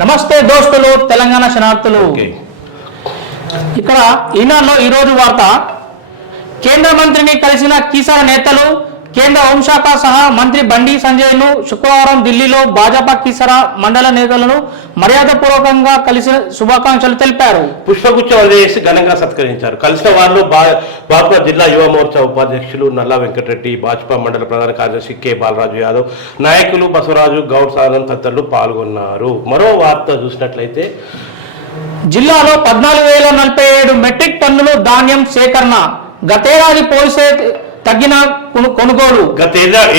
నమస్తే దోస్తులు, తెలంగాణ శనార్థులు. ఇక్కడ ఈనాడులో ఈరోజు వార్త. కేంద్ర మంత్రిని కలిసిన కిసాన్ నేతలు. కేంద్ర హోంశాఖ సహా మంత్రి బండి సంజయ్ను శుక్రవారం ఢిల్లీలో భాజపా కిసాన్ మండల నేతలను మర్యాదపూర్వకంగా కలిసి శుభాకాంక్షలు తెలిపారు. పుష్పగుచ్చం అందజేసి ఘనంగా సత్కరించారు. కలిసిన వారిలో భాజపా జిల్లా యువ మోర్చా ఉపాధ్యక్షులు నల్లా వెంకటరెడ్డి, భాజపా మండల ప్రధాన కార్యదర్శి కె బాలరాజు యాదవ్, నాయకులు బసవరాజు, గౌడ్ సాధన్ తదితరులు పాల్గొన్నారు. మరో వార్త చూసినట్లయితే జిల్లాలో 14,047 మెట్రిక్ టన్నులు ధాన్యం సేకరణ. గతేడాది పోలిస్తే తగ్గిన కొనుగోలు.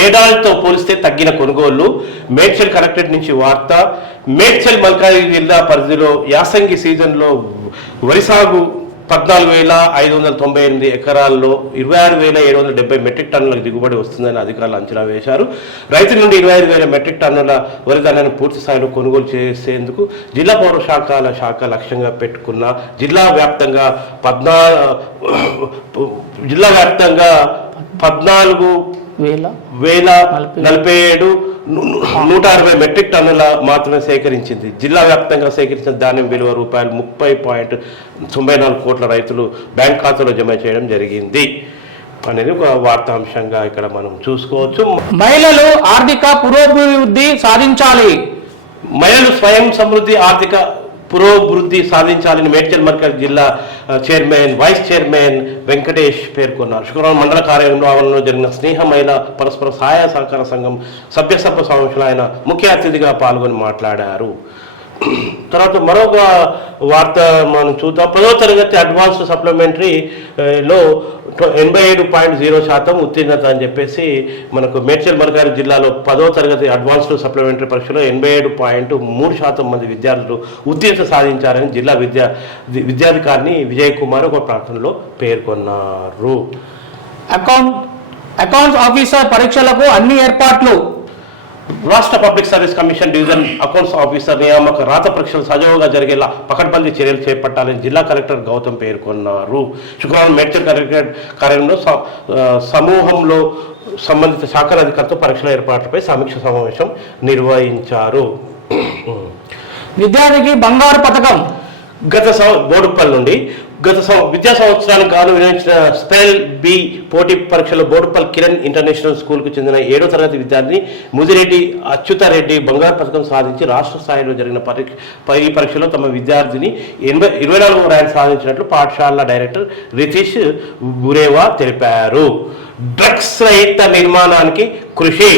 ఏడాదితో పోలిస్తే తగ్గిన కొనుగోళ్లు. మేడ్చల్ కలెక్టరేట్ నుంచి వార్త. మేడ్చల్ మల్కాజ్గిరి జిల్లా పరిధిలో యాసంగి సీజన్లో వరి సాగు 14,598 ఎకరాల్లో 26,770 మెట్రిక్ టన్నులకు దిగుబడి వస్తుందని అధికారులు అంచనా వేశారు. రైతుల నుండి 25,000 మెట్రిక్ టన్నుల వరి ధాన్యాన్ని పూర్తి స్థాయిలో కొనుగోలు చేసేందుకు జిల్లా పౌర శాఖ లక్ష్యంగా పెట్టుకున్న జిల్లా వ్యాప్తంగా 14,047 160 మెట్రిక్ టన్నుల మాత్రమే సేకరించింది. జిల్లా వ్యాప్తంగా సేకరించిన ధాన్యం విలువ రూపాయలు 30.94 కోట్ల రైతులు బ్యాంక్ ఖాతాలో జమ చేయడం జరిగింది అనేది ఒక వార్తాంశంగా ఇక్కడ మనం చూసుకోవచ్చు. మహిళలు ఆర్థిక పురోభివృద్ధి సాధించాలి. మహిళలు స్వయం సమృద్ధి, ఆర్థిక పురోభివృద్ధి సాధించాలని మేడ్చల్ మల్కాజ్ జిల్లా చైర్మన్, వైస్ చైర్మన్ వెంకటేష్ పేర్కొన్నారు. శుక్రవారం మండల కార్యాలయంలో ఆవరణలో జరిగిన స్నేహ మహిళ పరస్పర సహాయ సహకార సంఘం సభ్యసభ సమావేశంలో ఆయన ముఖ్య అతిథిగా పాల్గొని మాట్లాడారు. తర్వాత మరొక వార్త మనం చూద్దాం. 10వ తరగతి అడ్వాన్స్డ్ సప్లిమెంటరీలో 87.0% ఉత్తీర్ణత అని చెప్పేసి మనకు మేడ్చల్ మల్కాజ్గిరి జిల్లాలో 10వ తరగతి అడ్వాన్స్డ్ సప్లిమెంటరీ పరీక్షలో 87.3% మంది విద్యార్థులు ఉత్తీర్ణత సాధించారని జిల్లా విద్యాధికారిని విజయ్ కుమార్ ఒక ప్రకటనలో పేర్కొన్నారు. అకౌంట్స్ ఆఫీసర్ పరీక్షలకు అన్ని ఏర్పాట్లు. రాష్ట్ర public service commission division accounts officer నియామక రాత పరీక్షలు సజావుగా జరిగేలా పకడ్బందీ చర్యలు చేపట్టాలని జిల్లా కలెక్టర్ గౌతమ్ పేర్కొన్నారు. శుక్రవారం మేడ్చల్ కలెక్టరేట్ కార్యాలయంలో సమూహంలో సంబంధిత శాఖల అధికారులతో పరీక్షల ఏర్పాట్లపై సమీక్ష సమావేశం నిర్వహించారు. విద్యార్థికి బంగారు పథకం. బోడుప్పల్ నుండి గత విద్యా సంవత్సరానికి గాను నిర్వహించిన స్పెల్ బి పోటీ పరీక్షలో బోడుప్పల్ కిరణ్ ఇంటర్నేషనల్ స్కూల్కు చెందిన 7వ తరగతి విద్యార్థిని ముదిరెడ్డి అచ్యుతారెడ్డి బంగారు పథకం సాధించి రాష్ట్ర స్థాయిలో జరిగిన ఈ పరీక్షలో తమ విద్యార్థిని 24వ ర్యాంక్ సాధించినట్లు పాఠశాల డైరెక్టర్ రితీష్ బురేవా తెలిపారు. డ్రగ్స్ రహిత నిర్మాణానికి కృషి.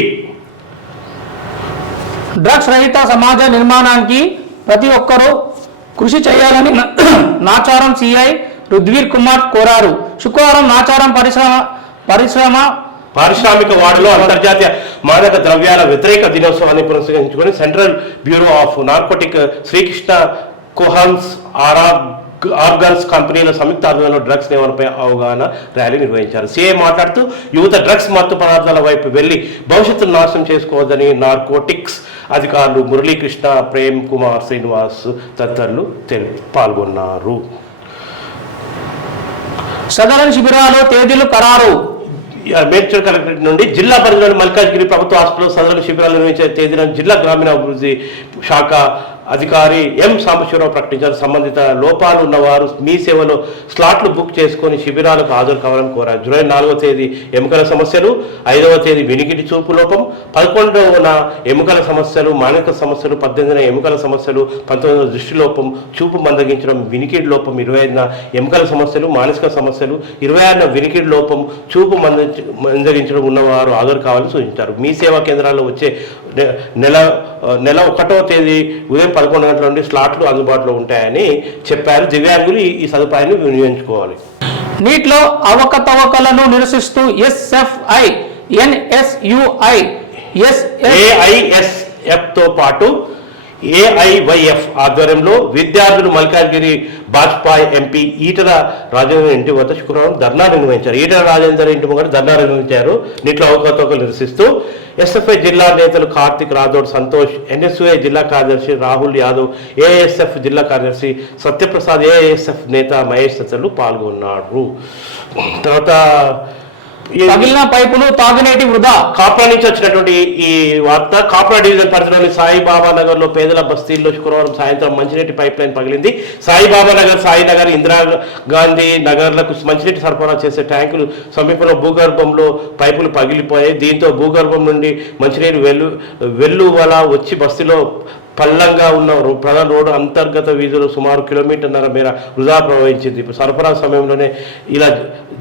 డ్రగ్స్ రహిత సమాజ నిర్మాణానికి ప్రతి ఒక్కరూ కృషి చేయాలని నాచారం సిఐ రుద్వీర్ కుమార్ కోరారు. శుక్రవారం నాచారం పారిశ్రామిక వార్డులో అంతర్జాతీయ మాదక ద్రవ్యాల వ్యతిరేక దినోత్సవాన్ని పురస్కరించుకొని central bureau of narcotic Srikrishna కోహాన్స్ ఆర్గన్స్ కంపెనీల సంయుక్త ఆధ్వర్యంలో డ్రగ్స్ నివారణపై అవగాహన ర్యాలీ నిర్వహించారు. సిఐ మాట్లాడుతూ యువత డ్రగ్స్ మత్తు పదార్థాల వైపు వెళ్లి భవిష్యత్తును నాశనం చేసుకోవద్దని నార్కోటిక్స్ అధికారులు మురళీకృష్ణ, ప్రేమ్ కుమార్, శ్రీనివాస్ తదితరులు పాల్గొన్నారు. సదరన్ శిబిరాలు తేదీలు ఖరారు. మేడ్చల్ కలెక్టరేట్ నుండి జిల్లా పరిధిలోని మల్కాజ్గిరి ప్రభుత్వ హాస్పిటల్ సదరన్ శిబిరాలు నిర్వహించే తేదీలను జిల్లా గ్రామీణాభివృద్ధి శాఖ అధికారి ఎం సాంబశివరావు ప్రకటించారు. సంబంధిత లోపాలు ఉన్నవారు మీ సేవలో స్లాట్లు బుక్ చేసుకుని శిబిరాలకు హాజరు కావాలని కోరారు. జూలై 4వ తేదీ ఎముకల సమస్యలు, 5వ తేదీ వినికిడి చూపు లోపం, 11వ ఎముకల సమస్యలు, మానసిక సమస్యలు, 18న ఎముకల సమస్యలు, 19వ దృష్టి లోపం, చూపు మందగించడం, వినికిడి లోపం, 25న ఎముకల సమస్యలు, మానసిక సమస్యలు, 26న వినికిడి లోపం, చూపు మందగించడం ఉన్నవారు హాజరు కావాలని సూచించారు. మీ సేవా కేంద్రాల్లో వచ్చే నెల 1వ తేదీ ఉదయం 11 గంటల నుండి స్లాట్లు అందుబాటులో ఉంటాయని చెప్పారు. దివ్యాంగులు ఈ సదుపాయాన్ని వినియోగించుకోవాలి. నీటిలో అవకతవకలను నిరసిస్తూ ఎస్ఎఫ్ఐ, ఎన్ఎస్యుఐ, ఏఐఎస్ఎఫ్ తో పాటు ఏఐవైఎఫ్ ఆధ్వర్యంలో విద్యార్థులు మల్కాజ్గిరి భాజపా ఎంపీ ఈటల రాజేందర్ ఇంటి వద్ద శుక్రవారం ధర్నా నిర్వహించారు. ఈటల రాజేందర్ ఇంటి ముందు ధర్నా నిర్వహించారు. నీటిలో అవకతవకలు నిరసిస్తూ ఎస్ఎఫ్ఐ జిల్లా నేతలు కార్తిక్ రాథోడ్, సంతోష్, ఎన్ఎస్యుఐ జిల్లా కార్యదర్శి రాహుల్ యాదవ్, ఏఐఎస్ఎఫ్ జిల్లా కార్యదర్శి సత్యప్రసాద్, ఏఐఎస్ఎఫ్ నేత మహేష్ తదితరులు పాల్గొన్నారు. తర్వాత పగిలిన పైపులు తాగునీటి వృధా. కాప్రా నుంచి వచ్చినటువంటి ఈ వార్త. కాప్రా డివిజన్ పరిధిలోని సాయిబాబా నగర్ లో పేదల బస్తీల్లో శుక్రవారం సాయంత్రం మంచినీటి పైప్ లైన్ పగిలింది. సాయిబాబా నగర్, సాయినగర్, ఇందిరాగాంధీ నగర్లకు మంచినీటి సరఫరా చేసే ట్యాంకులు సమీపంలో భూగర్భంలో పైపులు పగిలిపోయాయి. దీంతో భూగర్భం నుండి మంచినీరు వెల్లువల వచ్చి బస్తీలో పల్లంగా ఉన్న ప్రధాన రోడ్డు అంతర్గత వీధులు సుమారు కిలోమీటర్న్నర మేర వృధా ప్రవహించింది. సరఫరా సమయంలోనే ఇలా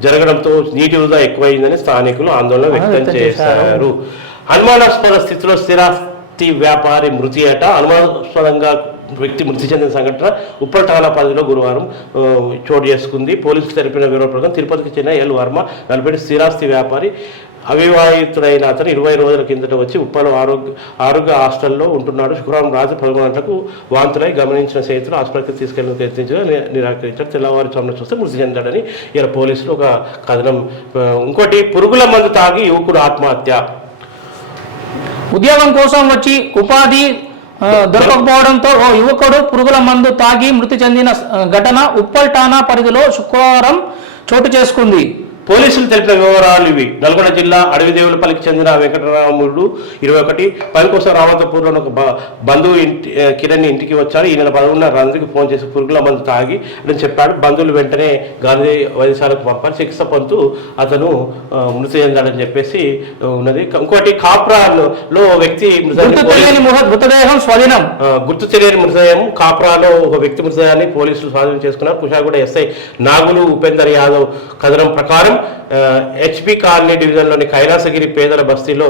జరగడంతో నీటి వృధా ఎక్కువైందని స్థానికులు ఆందోళన వ్యక్తం చేశారు. అనుమానాస్పద స్థితిలో స్థిరాస్తి వ్యాపారి మృతి అట. అనుమానాస్పదంగా వ్యక్తి మృతి చెందిన సంఘటన ఉప్పల్ ఠాణా పరిధిలో గురువారం చోటు చేసుకుంది. పోలీసులు తెలిపిన వివరాల ప్రకారం తిరుపతికి చెందిన ఎల్ వర్మ 40 స్థిరాస్తి వ్యాపారి. అవివాహితుడైన అతను 20 రోజుల కిందట వచ్చి ఉప్పల్ ఆరోగ్య హాస్టల్లో ఉంటున్నాడు. శుక్రవారం రాత్రి 11 గంటలకు వాంతులై గమనించిన స్నేహితులు ఆసుపత్రికి తీసుకెళ్లి ప్రయత్నించగా నిరాకరించారు. తెల్లవారుజామున చూస్తే మృతి చెందాడని ఇలా పోలీసులు ఒక కథనం. ఇంకోటి, పురుగుల మందు తాగి యువకుడు ఆత్మహత్య. ఉద్యోగం కోసం వచ్చి ఉపాధి దొరకకపోవడంతో ఓ యువకుడు పురుగుల మందు తాగి మృతి చెందిన ఘటన ఉప్పల్ ఠాణా పరిధిలో శుక్రవారం చోటు చేసుకుంది. పోలీసులు తెలిపిన వివరాలు ఇవి. నల్గొండ జిల్లా అడవిదేవులపల్లికి చెందిన వెంకటరాముడు 21 పని కోసం రావంతపూర్లో ఒక బంధువు కిరణ్ ఇంటికి వచ్చాడు. ఈ నెల 11న రంజికి ఫోన్ చేసి పురుగుల మందు తాగి అని చెప్పాడు. బంధువులు వెంటనే గాంధీ వైద్యశాలకు పంపారు. చికిత్స పొందుతూ అతను మృతి చెందాడని చెప్పేసి ఉన్నది. ఇంకోటి, కాప్రాలో వ్యక్తి మృతదేహం స్వాధీనం. గుర్తు తెలియని మృతదేహం కాప్రాలో ఒక వ్యక్తి మృతదేహాన్ని పోలీసులు స్వాధీనం చేసుకున్నారు. కుషాగూడ ఎస్ఐ నాగులు ఉపేందర్ యాదవ్ కథనం ప్రకారం హెచ్పి కాలనీ డివిజన్లోని కైలాసగిరి పేదల బస్తీలో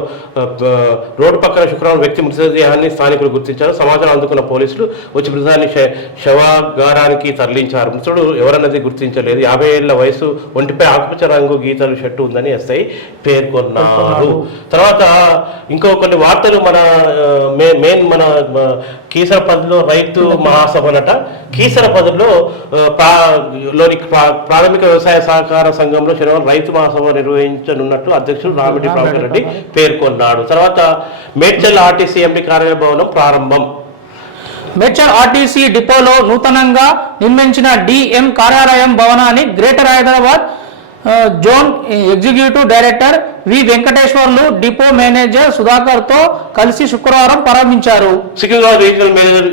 రోడ్డు పక్కన శుక్రవారం వ్యక్తి మృతదేహాన్ని స్థానికులు గుర్తించారు. సమాచారం అందుకున్న పోలీసులు వచ్చి మృతదేహాన్ని శవాగారానికి తరలించారు. మృతుడు ఎవరన్నది గుర్తించలేదు. 50 ఏళ్ల వయసు, ఒంటిపై ఆకుపచ్చ రంగు గీతలు షర్టు ఉందని ఎస్ఐ పేర్కొన్నారు. తర్వాత ఇంకో కొన్ని వార్తలు. మన కీసరపదిలో రైతు మహాసభనట. కీసరపదిలో ప్రాథమిక వ్యవసాయ సహకార సంఘంలో శనివారం రైతు మహాసభ నిర్వహించనున్నట్లు అధ్యక్షుడు రామిడి ప్రభాకర్ రెడ్డి పేర్కొన్నాడు. తర్వాత మేడ్చల్ ఆర్టీసీ ఎండి కార్యాలయ భవనం ప్రారంభం. మేడ్చల్ ఆర్టీసీ డిపోలో నూతనంగా నిర్మించిన డిఎం కార్యాలయం భవనాన్ని greater Hyderabad zone executive director V Venkateswarlu depot manager Sudhakar తో కలిసి శుక్రవారం ప్రారంభించారు. Secunderabad regional manager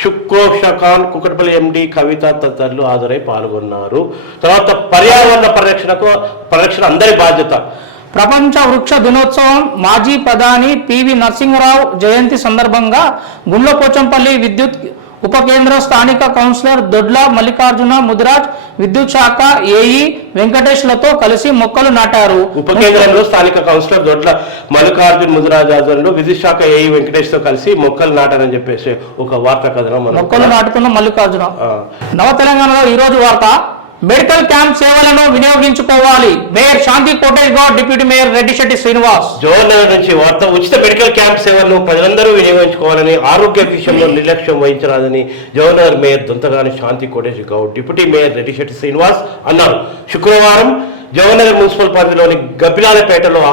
Shukrosha Khan, Kukatpally MD Kavitha తదితరులు హాజరై పాల్గొన్నారు. తర్వాత పర్యావరణ పరిరక్షణ అందరి బాధ్యత. ప్రపంచ వృక్ష దినోత్సవం మాజీ ప్రధాని పివి నరసింహరావు జయంతి సందర్భంగా గుండ్లపోచంపల్లి విద్యుత్ ఉప కేంద్ర స్థానిక కౌన్సిలర్ దొడ్ల మల్లికార్జున ముదిరాజ్, విద్యుత్ శాఖ ఏఈ వెంకటేష్లతో కలిసి మొక్కలు నాటారు. ఉప కేంద్రంలో స్థానిక కౌన్సిలర్ దొడ్ల మల్లికార్జున ముదిరాజ్ ఆధ్వర్యంలో విద్యుత్ శాఖ ఏఈ వెంకటేష్ తో కలిసి మొక్కలు నాటారని చెప్పేసి ఒక వార్తా కథనం. మొక్కలు నాటుతున్న మల్లికార్జున. నవ తెలంగాణలో ఈ రోజు వార్త. మెడికల్ క్యాంప్ సేవలను వినియోగించుకోవాలి. మేయర్ శాంతి కోటేష్ గౌడ్, డిప్యూటీ మేయర్ రెడ్డిశెట్టి శ్రీనివాస్. జవహర్నగర్ నుంచి వార్త. ఉచిత మెడికల్ క్యాంప్ సేవలను ప్రజలందరూ వినియోగించుకోవాలని, ఆరోగ్య విషయంలో నిర్లక్ష్యం వహించరాదని జవహర్నగర్ మేయర్ దొంతగాని శాంతి కోటేష్ గౌడ్, డిప్యూటీ మేయర్ రెడ్డిశెట్టి శ్రీనివాస్ అన్నారు. శుక్రవారం జవహర్నగర్ మున్సిపల్ పరిధిలోని గబ్బిలాలపేటలో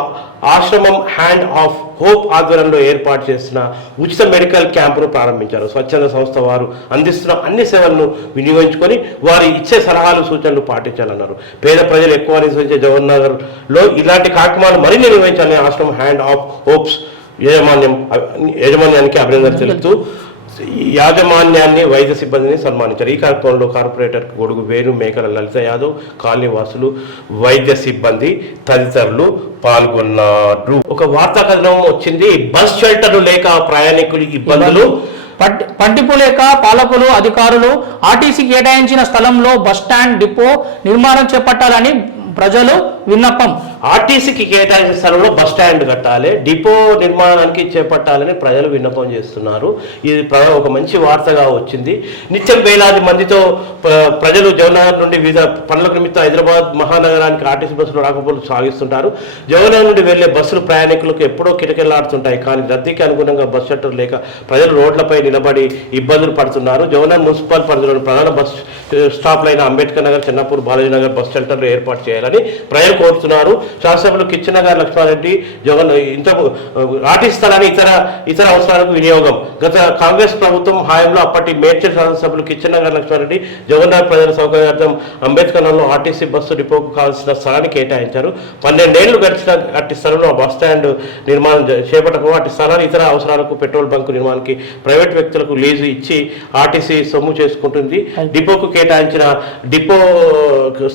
ఆశ్రమం హ్యాండ్ ఆఫ్ హోప్ ఆధ్వర్యంలో ఏర్పాటు చేసిన ఉచిత మెడికల్ క్యాంపును ప్రారంభించారు. స్వచ్ఛంద సంస్థ వారు అందిస్తున్న అన్ని సేవలను వినియోగించుకొని వారి ఇచ్చే సలహాలు సూచనలు పాటించాలన్నారు. పేద ప్రజలు ఎక్కువ నివసించే జవహర్నగర్ లో ఇలాంటి కార్యక్రమాలు మరిన్ని నిర్వహించాలని ఆశ్రమం హ్యాండ్ ఆఫ్ హోప్స్ యాజమాన్యానికి అభినందనలు తెలుపుతూ యాజమాన్యాన్ని, వైద్య సిబ్బందిని సన్మానించారు. ఈ కార్యక్రమంలో కార్పొరేటర్ గొడుగు వేణు, మేకల లలిత యాదవ్, కాలనీ వాసులు, వైద్య సిబ్బంది తదితరులు పాల్గొన్నారు. ఒక వార్తా కథనం వచ్చింది. బస్ షెల్టర్లు లేక ప్రయాణికులు ఇబ్బందులు. పట్టింపు లేక పాలకులు, అధికారులు ఆర్టీసీ కేటాయించిన స్థలంలో బస్టాండ్, డిపో నిర్మాణం చేపట్టాలని ప్రజలు విన్నపం. ఆర్టీసీకి కేటాయించిన స్థలంలో బస్ స్టాండ్ కట్టాలి, డిపో నిర్మాణానికి చేపట్టాలని ప్రజలు విన్నపం చేస్తున్నారు. ఇది ఒక మంచి వార్తగా వచ్చింది. నిత్యం వేలాది మందితో ప్రజలు జవహర్నగర్ నుండి వివిధ పనుల నిమిత్తం హైదరాబాద్ మహానగరానికి ఆర్టీసీ బస్సులు రాకపోకలు సాగిస్తుంటారు. జవహర్నగర్ నుండి వెళ్లే బస్సులు ప్రయాణికులకు ఎప్పుడో కిటకిలాడుతుంటాయి. కానీ రద్దీకి అనుగుణంగా బస్ షెల్టర్ లేక ప్రజలు రోడ్లపై నిలబడి ఇబ్బందులు పడుతున్నారు. జవహర్నగర్ మున్సిపల్ పరిధిలోని ప్రధాన బస్ స్టాప్లైన అంబేద్కర్ నగర్, చెన్నాపూర్, బాలాజీ నగర్ బస్ షెల్టర్లు ఏర్పాటు చేయాలని ప్రజలు కోరుతున్నారు. శాసనసభ్యులు కిచ్చెనగారి లక్ష్మారెడ్డి జగన్ ఆర్టీసీ స్థలాన్ని ఇతర అవసరాలకు వినియోగం. గత కాంగ్రెస్ ప్రభుత్వం హాయంలో అప్పటి మేడ్చల్ శాసనసభ్యులు కిచ్చెనగారి లక్ష్మారెడ్డి జగన్నాథ్ ప్రజల సౌకర్యార్థం అంబేద్కర్ నగర్లో ఆర్టీసీ బస్సు డిపోకు కావాల్సిన స్థలాన్ని కేటాయించారు. 12 ఏళ్లు గడిచిన అట్టి స్థలంలో బస్ స్టాండ్ నిర్మాణం చేపట్టకు అట్టి స్థలాన్ని ఇతర అవసరాలకు పెట్రోల్ బంకు నిర్మాణానికి ప్రైవేట్ వ్యక్తులకు లీజు ఇచ్చి ఆర్టీసీ సొమ్ము చేసుకుంటుంది. డిపోకు కేటాయించిన డిపో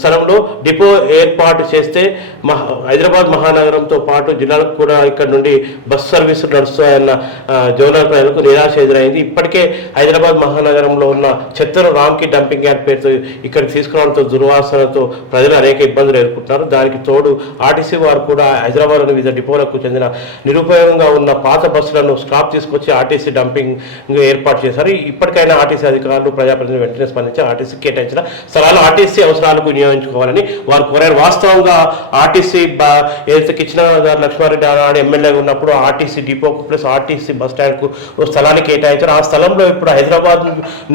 స్థలంలో డిపో ఏర్పాటు చేస్తే హైదరాబాద్ మహానగరంతో పాటు జిల్లాలకు కూడా ఇక్కడ నుండి బస్ సర్వీసులు నడుస్తాయన్న జగన్నాథ్ ప్రజలకు నిరాశ ఎదురైంది. ఇప్పటికే హైదరాబాద్ మహానగరంలో ఉన్న చెత్తను రామ్కి డంపింగ్ యార్డ్ పేరుతో ఇక్కడికి తీసుకురావడంతో దుర్వాసనతో ప్రజలు అనేక ఇబ్బందులు ఎదుర్కొంటున్నారు. దానికి తోడు ఆర్టీసీ వారు కూడా హైదరాబాద్లోని వివిధ డిపోలకు చెందిన నిరుపయోగంగా ఉన్న పాత బస్సులను స్క్రాప్ తీసుకొచ్చి ఆర్టీసీ డంపింగ్ ఏర్పాటు చేశారు. ఇప్పటికైనా ఆర్టీసీ అధికారులు ప్రజాప్రతినిధులు వెంటనే స్పందించి ఆర్టీసీ కేటాయించిన స్థలాలు ఆర్టీసీ అవసరాలకు వినియోగించుకోవాలని వారు కోరారు. వాస్తవంగా ఆర్టీసీ ఏదైతే కిచ్చెనగారి లక్ష్మారెడ్డి ఆనాడు ఎమ్మెల్యేగా ఉన్నప్పుడు ఆర్టీసీ డిపోకు ప్లస్ ఆర్టీసీ బస్ స్టాండ్కు స్థలాన్ని కేటాయించారు. ఆ స్థలంలో ఇప్పుడు హైదరాబాద్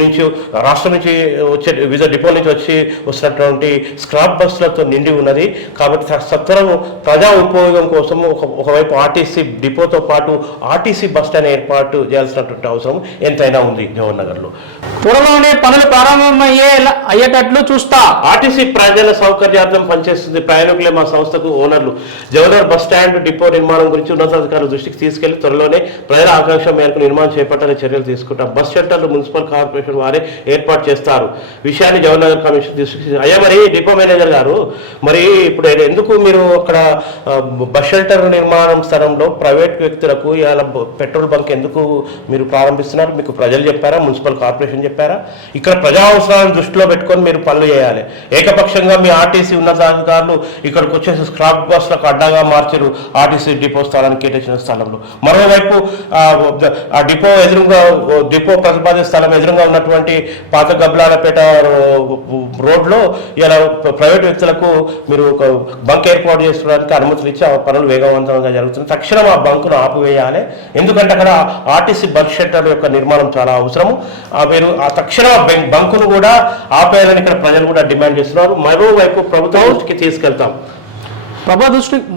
నుంచి రాష్ట్రం నుంచి వచ్చే వివిధ డిపోల నుంచి వస్తున్నటువంటి స్క్రాప్ బస్సులతో నిండి ఉన్నది. కాబట్టి సత్వరం ప్రజా ఉపయోగం కోసం ఒకవైపు ఆర్టీసీ డిపోతో పాటు ఆర్టీసీ బస్ స్టాండ్ ఏర్పాటు చేయాల్సినటువంటి అవసరం ఎంతైనా ఉంది జవహర్ నగర్లో. త్వరలోనే పనులు అయ్యేటట్లు చూస్తా. ఆర్టీసీ ప్రజల సౌకర్యార్థం పనిచేస్తుంది. ప్రయాణికులే మా సంస్థకు ఓనర్లు. జవహర్ బస్ స్టాండ్ డిపో నిర్మాణం గురించి ఉన్నతాధికారుల దృష్టికి తీసుకెళ్లి త్వరలోనే ప్రజల ఆకాంక్ష మేరకు నిర్మాణం చేపట్టాలని చర్యలు తీసుకుంటాం. బస్ షెల్టర్లు మున్సిపల్ కార్పొరేషన్ వారే ఏర్పాటు చేస్తారు. విషయాన్ని జవహర్ నగర్ కమిషన్ దృష్టికి అయ్యా మరి డిపో మేనేజర్ గారు, మరి ఇప్పుడు ఎందుకు మీరు అక్కడ బస్ షెల్టర్ నిర్మాణం స్థలంలో ప్రైవేట్ వ్యక్తులకు ఇలా పెట్రోల్ బంక్ ఎందుకు మీరు ప్రారంభిస్తున్నారు? మీకు ప్రజలు చెప్పారా? మున్సిపల్ కార్పొరేషన్ చెప్పారా? ఇక్కడ ప్రజా అవసరాలను దృష్టిలో పెట్టుకొని మీరు పనులు చేయాలి. ఏకపక్షంగా మీ ఆర్టీసీ ఉన్నతాధికారులు ఇక్కడికి వచ్చేసి స్క్రాప్ బస్సులకు అడ్డాగా మార్చారు ఆర్టీసీ డిపో స్థలానికి కేటాయించిన స్థలంలో. మరోవైపు ఆ డిపో ప్రతిపాదిత స్థలం ఎదురుగా ఉన్నటువంటి పాత గబ్లాలపేట రోడ్లో ఇలా ప్రైవేట్ వ్యక్తులకు మీరు ఒక బంక్ ఏర్పాటు చేసుకోవడానికి అనుమతులు ఇచ్చి ఆ పనులు వేగవంతంగా జరుగుతుంది. తక్షణం ఆ బంకును ఆపివేయాలి. ఎందుకంటే అక్కడ ఆర్టీసీ బస్ షెల్టర్ యొక్క నిర్మాణం చాలా అవసరము. మీరు ఆ తక్షణం బంకును కూడా ఆపేయాలని ఇక్కడ ప్రజలు కూడా డిమాండ్ చేస్తున్నారు. మరోవైపు ప్రభుత్వం దృష్టికి తీసుకెళ్తాం.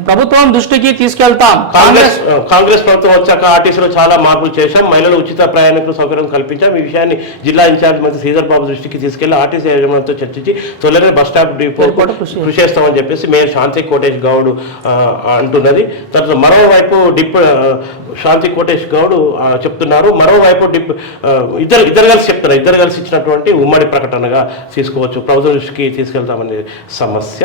ప్రభుత్వం దృష్టికి తీసుకెళ్తాం. కాంగ్రెస్ ప్రభుత్వం వచ్చాక ఆర్టీసీలో చాలా మార్పులు చేశాం. మహిళలు ఉచిత ప్రయాణికుల సౌకర్యం కల్పించాం. ఈ విషయాన్ని జిల్లా ఇన్ఛార్జ్ మంత్రి శ్రీధర్ బాబు దృష్టికి తీసుకెళ్లి ఆర్టీసీ యాజమాన్యంతో చర్చించి తొలగే బస్ స్టాప్ డిపో కృషి చేస్తామని చెప్పేసి మేయర్ శాంతి కోటేష్ గౌడ్ అంటున్నది. తర్వాత మరోవైపు శాంతి కోటేష్ గౌడ్ చెప్తున్నారు. మరోవైపు ఇద్దరు కలిసి ఇచ్చినటువంటి ఉమ్మడి ప్రకటనగా తీసుకోవచ్చు. ప్రభుత్వం దృష్టికి తీసుకెళ్తామనే సమస్య.